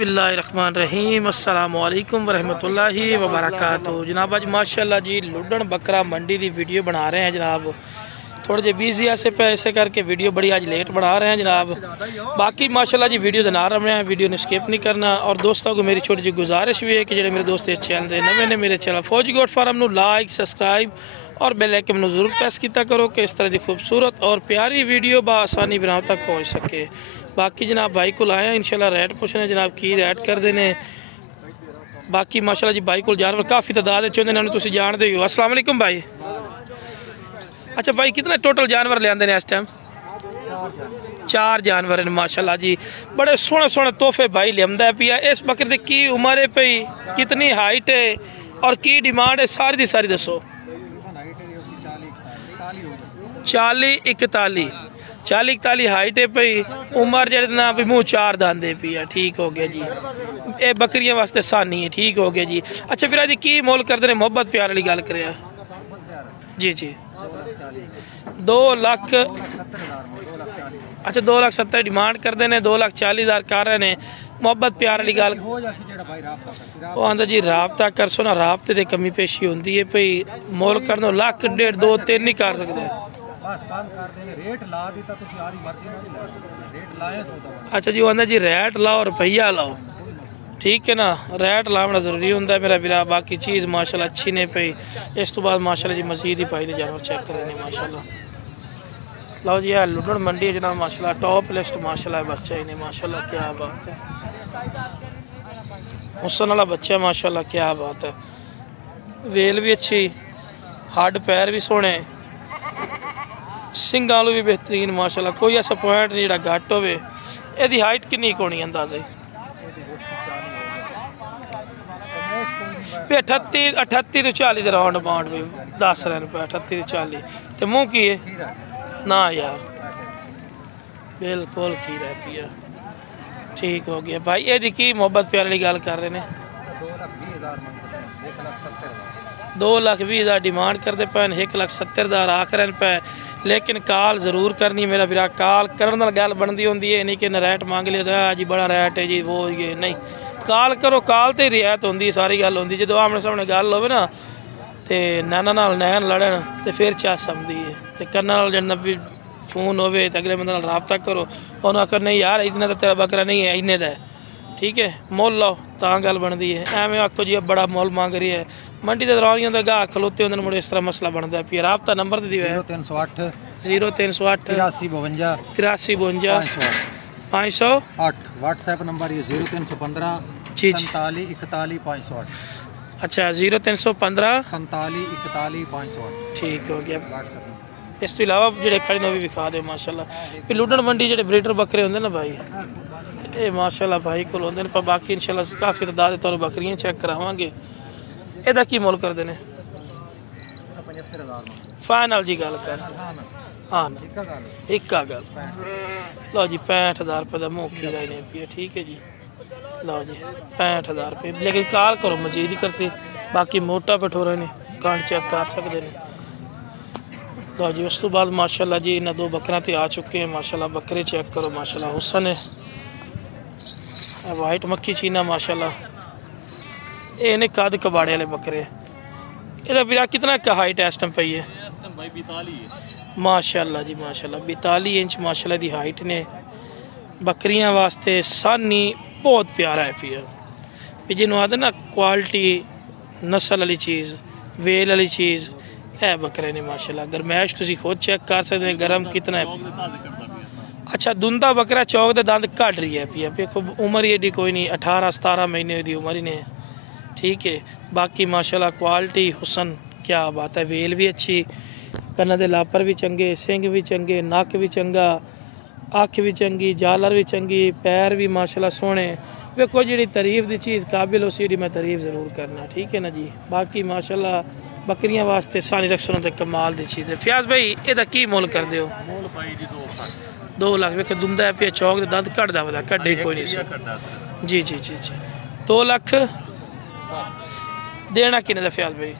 बिस्मिल्लाहिर्रहमानिर्रहीम अस्सलामुअलैकुम वरहमतुल्लाहि वबरकातुहू। जनाब अज माशाल्लाह जी लुडन बकरा मंडी की वीडियो बना रहे हैं जनाब। थोड़े जे बिजी ऐसे पे ऐसे करके वीडियो बड़ी आज लेट बना रहे हैं जनाब। बाकी माशाल्लाह जी वीडियो दे नाल रहे हैं, वीडियो ने स्किप नहीं करना। और दोस्तों को मेरी छोटी जी गुजारिश भी है कि जो मेरे दोस्त इस चैनल के नवे ने मेरे चैनल फौजी गोट फार्म नू लाइक सबसक्राइब और बेल आइकन में जरूर प्रेस किया करो कि इस तरह की खूबसूरत और प्यारी वीडियो बआसानी बनाव तक पहुँच सके। बाकी जनाब भाई को आया इंशाल्लाह रेट पूछने जनाब की रेट कर देने। बाकी माशाल्लाह जी भाई को जानवर काफ़ी तादाद चाहते हैं, तुम जानते हो। अस्सलाम वालेकुम भाई। अच्छा भाई कितने टोटल जानवर लियाते हैं इस टाइम? 4 जानवर हैं माशाल्लाह जी। बड़े सोहने सोहने तोहफे भाई लिया पिया। इस बकरे की उम्र है पई, कितनी हाइट है और की डिमांड है, सारी दी सारी दसो। 40-41 हाइट है पई, उम्र जरा भी मुँह 4 दांदे पी है। ठीक हो गया जी, ये बकरियां वास्ते सानी है। ठीक हो गया जी। अच्छा फिर जी की मोल करते हैं? मोहब्बत प्यार वाली गल करे जी जी। 2 लाख। अच्छा 2,70,000 डिमांड करते हैं, 2,40,000 कर रहे हैं। मोहब्बत प्यार वाली गल वो आंदा जी राबता कर सो ना, राबते की कमी पेशी होती है पई। मोल कर दो 1,00,000, 1,50,000, 2, 3 नहीं कर सकते। अच्छा जी वो आंदा जी रेट लाओ रुपया लाओ, ठीक है ना। रेट लाना जरूरी होंगे मेरा बिरा। बाकी चीज़ माशाल्लाह अच्छी नहीं पई। इस तो बाद माशाल्लाह जी मजीद ही पाई जानवर चेक करें माशाल्लाह। लो जी लुडन मंडी है जनाब माशाल्लाह, टॉप लिस्ट माशाल्लाह बच्चा ही नहीं माशाल्लाह, क्या बात है। हुसन वाला बच्चा माशाल्लाह, क्या बात है। वेल भी अच्छी, हड्ड पैर भी सोने, सिंग आलू भी बेहतरीन माशाल्लाह। कोई ऐसा पॉइंट नहीं जो घट हो। यदि हाइट कितनी होनी अंदाजा ही? 38 तो 40 के राउंड अबाउंड भी दस रहे पे। 38 तो 40 तो मुँह की है ना यार, बिल्कुल खीरा पिया। ठीक हो गया भाई। ये की मोहब्बत प्यार वाली गल कर रहे हैं? 2,20,000 डिमांड करते पे, 1,70,000 आख रहे पे। लेकिन कॉल जरूर करनी मेरा बिरा। कॉल करने गल बनती होंगी है, नहीं कि रेट मांग लिया जी बड़ा रेट है जी वो ये नहीं। कॉल करो, कॉल तो रियायत होंगी, सारी गल होंगी। जो आमने सामने गल हो ना तो नैना नाल नैन लड़न तो फिर चस आती है। तो कन्ना जब भी फोन हो तो अगले बंद राबता करो, उन्होंने आखर नहीं यार इतने तो तेरा बकरा नहीं है, इन्ने का ठीक है मोल लो तो गल बनती है। एवं आखो जी बड़ा मोल मांग रही है। मंडी के दौरान तो गाह खलोते होंगे मुझे इस तरह मसला बनता है। फिर राबता नंबर दी 0308 0308 8352 8352 508। व्हाट्सएप नंबर ये 0315 जी 47 41 508। अच्छा 0315 47 41 508 ठीक हो गया। व्हाट्सएप। इस तो इलावा जो खड़े ने भी विखा दो माशाल्लाह। फिर लुडन मंडी जो ब्रीडर बकरे होंगे ना भाई, ये माशाल्लाह भाई को होंगे। पर बाकी इंशाल्लाह काफ़ी तादाद तुम बकरियां चेक करावांगे। ਇਹਦਾ ਕੀ ਮੁੱਲ ਕਰਦੇ ਨੇ? 75,000 फाइनल जी गल कर हाँ ना एक गल। लो जी 65,000 रुपये का मुँह खीरा ही नहीं पिया। ठीक है जी। लो जी 65,000 रुपये, लेकिन कॉल करो मजीद ही करते। बाकी मोटा पठोरे ने कांड चेक कर सकते हैं। लो जी उस तो बाद माशाल्लाह जी इन्हें 2 बकरा तो आ चुके हैं माशाल्लाह। बकरे चेक करो माशाल्लाह, हुसन है। वाइट मक्खी चीना माशाल्लाह। ये ने कद कबाड़े वाले बकरे। ਇਹਦਾ ਵੀਰਾ कितना का हाइट है इस टाइम पई है? माशाल्लाह जी माशाल्लाह 42 इंच माशाल्लाह दी हाइट ने। बकरियां वास्ते सानी बहुत प्यारा है पिया। भी जिन्हों आते ना क्वालिटी नस्ल वाली चीज़, वेल वाली चीज़ है बकरे ने माशाल्लाह। गरमैश तुम खुद चेक कर सकते हैं, गर्म कितना है। अच्छा दुंदा बकरा चौक के दंद घट रही है पिया। देखो उम्र ही एडी कोई नहीं, 18-17 महीने की उम्र ही ने। ठीक है। बाकी माशाल्लाह क्वालिटी हुसन क्या बात है। वेल भी अच्छी, कन्ना दे लापर भी चंगे, सिंग भी चंगे, नक भी चंगा, अख भी चंगी, जालर भी चंगी, पैर भी माशाल्लाह सोहने। देखो जी तारीफ की चीज़ काबिल उसी की मैं तारीफ जरूर करना। ठीक है ना जी। बाकी माशाल्लाह बकरियां वास्ते सारी रखना तो कमाल की चीज़ है। फयाज भाई ਇਹਦਾ की मोल कर दो? 2 लाख। वेख दुंदा है पिया चौक के दंद घटदा वदा कड्डे कोई नहीं सी। जी जी जी जी 2 लाख देना किने दा फयाज भाई?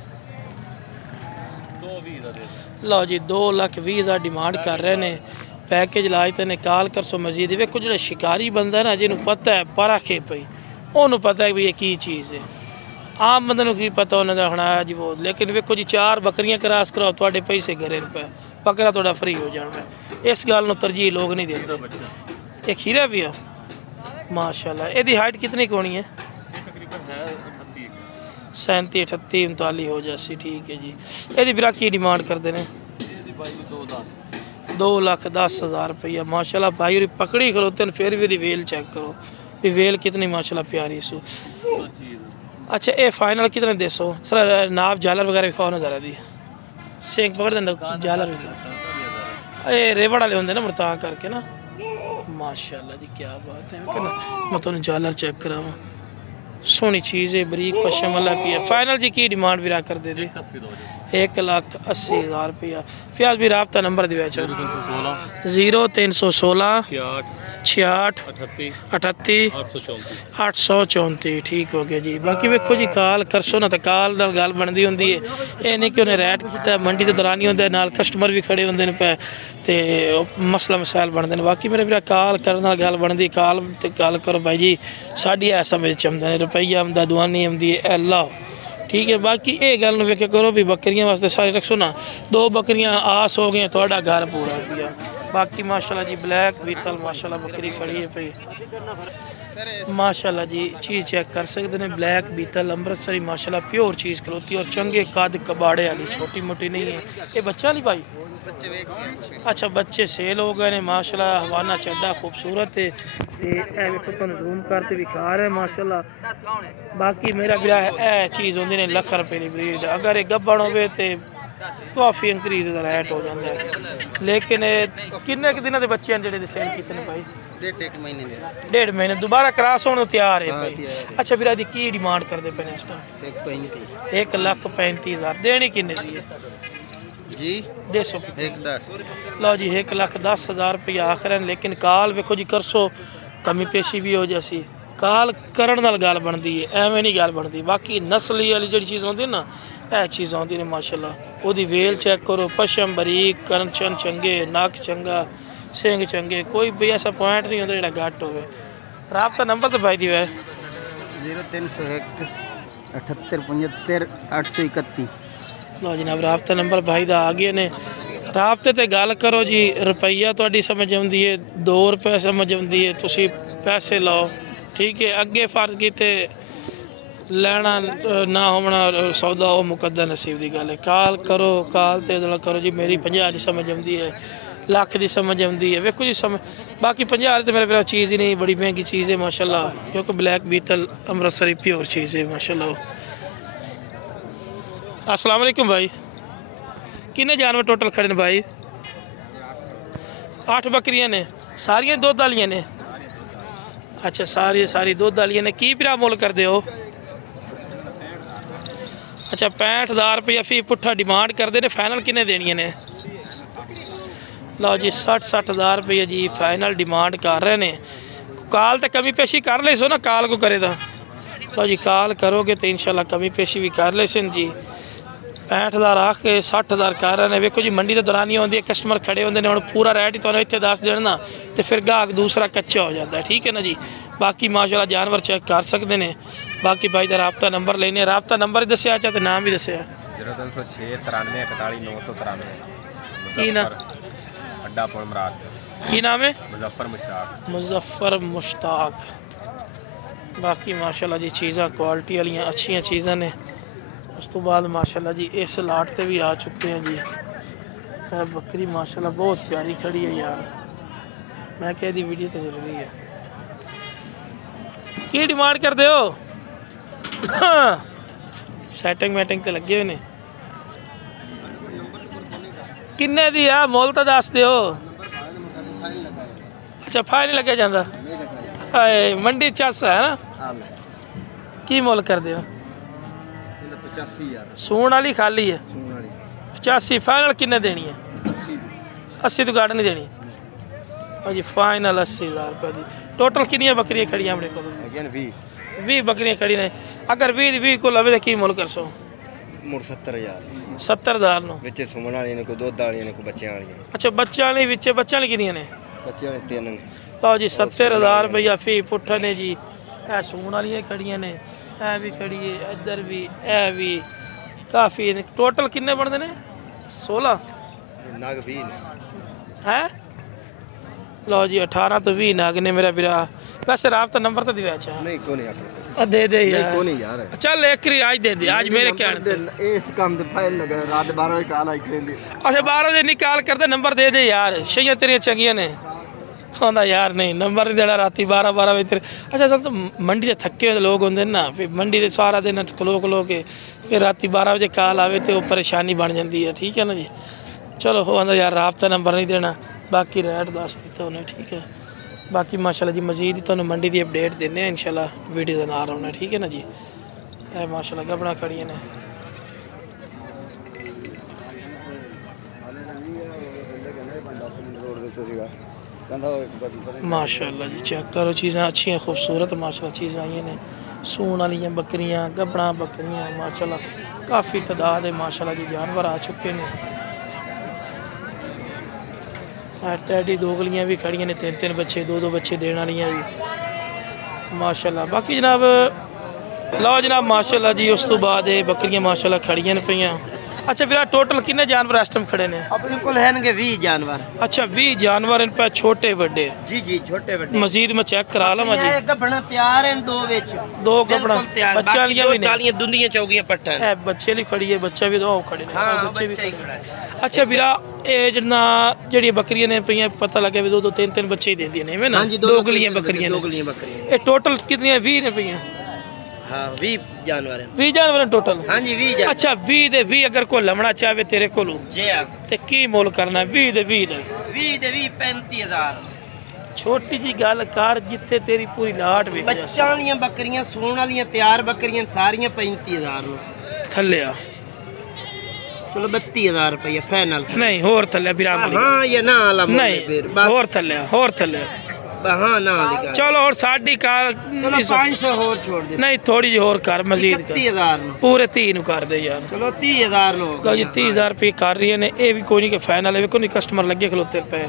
2,20,000। लो जी 2,20,000 डिमांड कर रहे हैं। पैकेज लाज तो कॉल कर सो मजीद। वेखो जो शिकारी बंदा ना जिन्होंने पता है पर आखे पई ਉਹਨੂੰ ਪਤਾ ਹੈ ਵੀ ਇਹ ਕੀ ਚੀਜ਼ ਹੈ। ਆਮ ਬੰਦੇ ਨੂੰ ਕੀ ਪਤਾ ਉਹਨਾਂ ਦਾ ਹੋਣਾ ਜੀ ਉਹ। ਲੇਕਿਨ ਵੇਖੋ ਜੀ 4 ਬੱਕਰੀਆਂ ਕਰਾਸ ਕਰਾਓ ਤੁਹਾਡੇ ਪੈਸੇ ਘਰੇ ਰੁਪਏ ਬੱਕਰਾ ਤੁਹਾਡਾ ਫਰੀ ਹੋ ਜਾਣਾ। ਇਸ ਗੱਲ ਨੂੰ ਤਰਜੀਹ ਲੋਕ ਨਹੀਂ ਦਿੰਦੇ। ਇਹ ਖੀਰਾ ਵੀ ਆ ਮਾਸ਼ਾਅੱਲਾ। ਇਹਦੀ ਹਾਈਟ ਕਿਤਨੀ ਹੋਣੀ ਹੈ? 37 38 39 ਹੋ ਜਾਸੀ। ਠੀਕ ਹੈ ਜੀ। ਇਹਦੀ ਵੀਰਾ ਕੀ ਡਿਮਾਂਡ ਕਰਦੇ ਨੇ? 2,10,000 रुपया माशाल्लाह भाई। पकड़ी खलोते हैं फिर भी दी वेल चेक करो भी वेल कितनी माशाल्लाह प्यारी सु। अच्छा ये फाइनल कितने देसो सर? नाप झालर वगैरह खाओ ना ज़रा दी सिंग पकड़ देना झालर भी ये रेवड़ वाले होंगे ना मुर्ता करके ना। माशाल्लाह जी क्या बात है। ना मैं तुम झालर चेक करावा। सोहनी चीज़ है बरीक पशम वाला भी है। फाइनल जी की डिमांड भी कर दे दी? 1,80,000 रुपया। फिर भी रबता नंबर दिया 0316 66 38 834। ठीक हो गया जी। बाकी वेखो जी काल करसो ना तो काल नाल गल बनती होंगी है। ये नहीं कि उन्हें रैट किया मंडी तो दौरान ही होंगे नाल कस्टमर भी खड़े होंगे पे तो मसला मसाइल बनते हैं। बाकी मेरे भरा काल करने गल बनती काल तो गल करो भाई जी साड़ी ऐसा समझ आमदा रुपया आमदा दुआनी आमदी है अल्लाह। ठीक है। बाकी ये गल वेखे करो भी बकरियां वास्ते सारे रखो ना 2 बकरियां आस हो गई थोड़ा घर पूरा पिया। बाकी माशाल्लाह जी ब्लैक बीतल माशाल्लाह बकरी खड़ी है पई माशाल्लाह जी। चीज़ चेक कर सकते हैं ब्लैक बीतल अमृतसरी माशाल्लाह प्योर चीज़ खलोती और चंगे कद कबाड़े वाली छोटी मोटी नहीं है। ये बच्चा नहीं भाई? अच्छा बच्चे सेल हो गए ने माशाल्लाह। हवाना चड्डा खूबसूरत है। जूम करते विखा रहे माशाल्लाह। बाकी मेरा ब्याह है चीज़ होंगी ने लख रुपए की ब्रीड। अगर ये गब्बड़ हो तो काफ़ी इंक्रीज रेट हो जाता है। लेकिन किन्ने दिन के बच्चे हैं जो सेल कितने भाई? 1.5 महीने दोबारा क्रॉस होने तैयार है भाई। अच्छा फिर की डिमांड करते पे इस टाइम? 1,35,000 देनी किन्ने दी है जी? 110। लो जी 1,10,000 रुपया आखिर है। लेकिन काल वेखो जी करसो कमी पेशी भी हो जैसी काल करन नाल गल बनती है एवें नहीं गल बनती। बाकी नस्ली वाली जी चीज़ होंगी ना यह चीज़ आती ने माशाल्लाह। ओदी वेल चेक करो पशम बरीक करन चन चंगे नक चंगा सिंग चंगे कोई भी ऐसा पॉइंट नहीं होता जो घट हो। रबता नंबर तो भाई दी है 0301 78 75 831। लो जनाब रबता नंबर भाई का आ गए ने। राबते ते गल करो जी रुपया थोड़ी समझ आती है 2 रुपये समझ आती है तुसी पैसे लो। ठीक है। अगे फर्क किते लेना ना होना सौदा वो मुकद्दर नसीब की गल है। काल करो काल ते करो जी मेरी 50 की समझ आती है लाख की समझ आती है। वेखो जी समझ बाकी 50 तो मेरे मेरा चीज़ ही नहीं बड़ी महंगी चीज़ है माशाल्लाह क्योंकि ब्लैक बीतल अमृतसरी प्योर चीज़ है माशाल्लाह। अस्सलाम वालेकुम भाई। किन्ने जानवर टोटल खड़े ने भाई? 8 बकरियां ने सारियां दुध वालियां ने? अच्छा सारी दुध वालियां ने। की भरा मुल कर दे हो? अच्छा 65,000 रुपया फी पुट्ठा डिमांड करते हैं। फाइनल किन्ने देनियां ने? लो जी 60,000 रुपया जी फाइनल डिमांड कर रहे हैं। काल तो कमी पेशी कर ले सो ना काल को करे दा। लो जी काल करोगे तो इंशाल्लाह कमी पेशी भी कर ले सन जी। 65,000 आख के 60,000 कर रहे हैं। वेखो जी मंडी के दौरान ही आती है कस्टमर खड़े होंगे हम पूरा रेट ही तुम्हें इतने दस देना तो फिर गाहक दूसरा कच्चा हो जाता है। ठीक है ना जी। बाकी माशाल्लाह जानवर चेक कर सकते हैं। बाकी भाई का रबता नंबर लेने रबता नंबर ही दसिया चाहे तो नाम भी दसिया 0306 93 41 993। अड्डा पुल मराद। की नाम है? मुजफ्फर मुश्ताक। बाकी माशाल्लाह जी चीज़ा क्वालिटी वाली अच्छी चीज़ा ने। उस तो बाद माशाल्लाह जी इस लाट से भी आ चुके हैं जी। बकरी माशाल्लाह बहुत प्यारी खड़ी है यार। मैं कह दी वीडियो तो जरूरी है। की डिमांड कर दे हो? सैटिंग मैटिंग तो लगे हुए ने। किन्ने दी है मोल तो दस दो। अच्छा फाइन नहीं लगे जाता मंडी चस है ना। की मोल कर दे हो? 85,000 सून वाली खाली है 85 फाइनल किन्ने देनी है? 80 तो गाड़ नहीं देनी हाँ जी। फाइनल 80,000 रुपये की। टोटल किनिया बकरियां खड़ियां अपने को? 20 बकरियां खड़ी ने। अगर 20 को लवे तो की मुल कर सो? 70,000 नो विच सुमन वाली ने को दुध वाली ने को बच्चों वाली। अच्छा बच्चा वाली विच बच्चा वाली किनिया ने? बच्चे वाली 3 ने। लो जी 70,000 रुपया फी पुट्ठा ने जी। ਇਹ ਸੂਣ ਵਾਲੀਆਂ ਖੜੀਆਂ ਨੇ, ਇਹ ਵੀ ਖੜੀ ਹੈ, ਇੱਧਰ ਵੀ, ਇਹ ਵੀ ਕਾਫੀ ਨੇ। ਟੋਟਲ ਕਿੰਨੇ ਬਣਦੇ ਨੇ? 16 ਨਗ 20 ਨੇ। ਹੈ ਲਓ ਜੀ 18 ਤੋਂ 20 ਨਗ ਨੇ ਮੇਰਾ ਵੀਰਾ। ਵੈਸੇ ਰਾਬਤਾ ਨੰਬਰ ਤਾਂ ਦਿਵਾ ਚਾ ਨਹੀਂ ਕੋਈ ਨਹੀਂ ਆਪਣੇ दे दे नहीं यार, कोई नहीं यार। चल एक आज दे दे, आज मेरे कहने ते। इस काम दे फाइल लगा रात 12 बजे कॉल आई करेंदी। अच्छा 12 बजे निकाल कर दे, नंबर दे दे यार, शैया तेरियां चंगियां ने। होंदा यार नहीं नंबर नहीं देना राती 12 बजे तेरे। अच्छा चल तो मंडी दे थके हुए लोग होंदे ना, फिर मंडी दे सारा दिन खलो के फिर राती 12 बजे कॉल आवे तो वो परेशानी बन जाती है। ठीक है ना जी, चलो होंदा यार राबता नंबर नहीं देना, बाकी रेट दस दिता उन्हें। ठीक है, बाकी माशाल्लाह जी मजीद ही तुहानू मंडी की अपडेट देने इंशाल्लाह वीडियो का नाम आना। ठीक है ना जी, ए माशाल्लाह गबड़ा खड़ियां ने। माशाल्लाह जी चेक करो, चीज़ां अच्छी खूबसूरत माशाल्लाह चीज़ां आई ने। सून वाली बकरियां, गबड़ा बकरियां माशाल्लाह काफ़ी तादाद है माशाल्लाह जी, जानवर आ चुके हैं। टैडी दोगलियां भी खड़ियां ने, 3 बच्चे 2 बच्चे देने वालियां भी माशाल्लाह। बाकी जनाब लो जनाब माशाल्लाह जी, उस तो बाद बकरियां माशाल्लाह खड़ियां ने पईयां। अच्छा फिर टोटल कितने जानवर इस टाइम खड़े ने? अपने को है 20 जानवर। अच्छा 20 जानवर इन पे, छोटे बड़े? जी जी छोटे बड़े। मजीद मैं चेक करा लवां जी। गबड़ा तैयार हैं, 2 विच 2 गबड़ा बच्चे वालियां भी ने, कालियां दुंदियां चौगियां पट्टा ए बच्चे ली खड़ी है, बच्चा भी दो खड़े ने। हां बच्चे भी बच्चा ही खड़ा है। अच्छा ਵੀਰਾ ਇਹ ਜਿਹੜੀ ਬੱਕਰੀਆਂ ਨੇ ਪਈਆਂ ਪਤਾ ਲੱਗਿਆ ਵੀ 2 3 ਬੱਚੇ ਹੀ ਦਿੰਦੀਆਂ ਨੇ ਐਵੇਂ ਨਾ? ਦੋਗਲੀਆਂ ਬੱਕਰੀਆਂ ਨੇ। दोगलियां बकरियां। ਇਹ ਟੋਟਲ ਕਿਤਨੀਆਂ 20 ਨੇ ਪਈਆਂ? हां 20 जानवर हैं। 20 जानवर ਟੋਟਲ? हां जी 20 जानवर। अच्छा 20 ਦੇ 20 ਅਗਰ ਕੋਈ ਲਵਣਾ ਚਾਹਵੇ ਤੇਰੇ ਕੋਲੋਂ जी हां। ਤੇ ਕੀ ਮੁੱਲ ਕਰਨਾ? 20 ਦੇ 20 ਦਾ 20 ਦੇ 20 35000। ਛੋਟੀ ਜੀ ਗੱਲ ਕਰ ਜਿੱਥੇ ਤੇਰੀ ਪੂਰੀ ਲਾਟ ਵੇਖ ਜਾ। ਬੱਚਾਂ ਵਾਲੀਆਂ ਬੱਕਰੀਆਂ, ਸੂਣ ਵਾਲੀਆਂ ਤਿਆਰ ਬੱਕਰੀਆਂ ਸਾਰੀਆਂ 35000 ਨੂੰ ਥੱਲੇ ਆ। चलो 32000 रुपये फाइनल। नहीं होर थल्ले बिराम हां ये ना आला नहीं होर थल्ले होर थल्ले। हां ना लिखा। चलो और साडी कार चलो 500 और छोड़ दे। नहीं थोड़ी जी और कर, मजीद कर 30000 पूरे 30 नु कर दे यार। चलो 30000 नो लो जी 30000 रुपये कर रही ने। ये भी कोई नहीं कि फाइनल है, कोई कस्टमर लगे खलोते पे।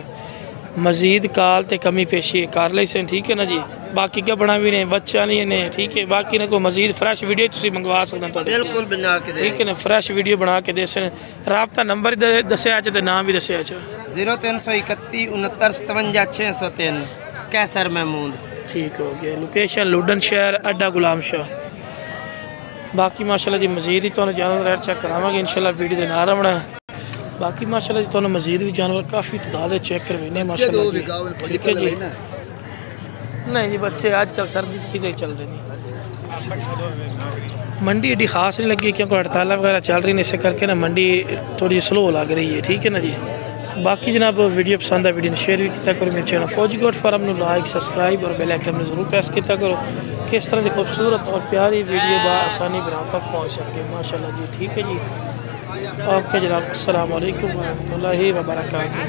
मजीद काल ते कमी पेशी कर ली सन। ठीक है ना जी, बाकी गबड़ा भी ने, बच्चा नहीं ने। ठीक है, बाकी ने कोई मजीद फ्रैश वीडियो तुसी मंगवा सकते हो बिल्कुल बना के दे। ठीक है ना, फ्रैश वीडियो बना के दे सन। राबता नंबर दस्या च ते नाम भी दस्या च 0331 69 57 603 कैसर महमूद। ठीक हो गया। लोकेशन लुडन शहर अड्डा गुलाम शाह। बाकी माशाल्लाह जी मजीद ही तुहानू जानवर रेट चेक करावांगे इंशाल्लाह वीडियो दे नाल आवना। बाकी माशाल्लाह जी तुहानू मजीद भी जानवर काफ़ी तादाद चेक करवाने माशाल्लाह जी। ठीक है जी, नहीं जी बच्चे आजकल सर्दी किधर चल रहे हैं। मंडी एडी खास नहीं लगी क्योंकि हड़ताल वगैरह चल रही है, इस करके ना मंडी थोड़ी स्लो लग रही है। ठीक है ना जी, बाकी जनाब वीडियो पसंद है वीडियो शेयर भी किया करो। मेरे चैनल फौजी गोट फार्म को लाइक सब्सक्राइब और बेल आइकन में जरूर प्रेस किया करो, किस तरह की खूबसूरत और प्यारी वीडियो आसानी बना तक पहुँच सके माशाल्लाह जी। ठीक है जी, ओके जनाब, अस्सलाम वालेकुम व रहमतुल्लाहि व बरकातुहू।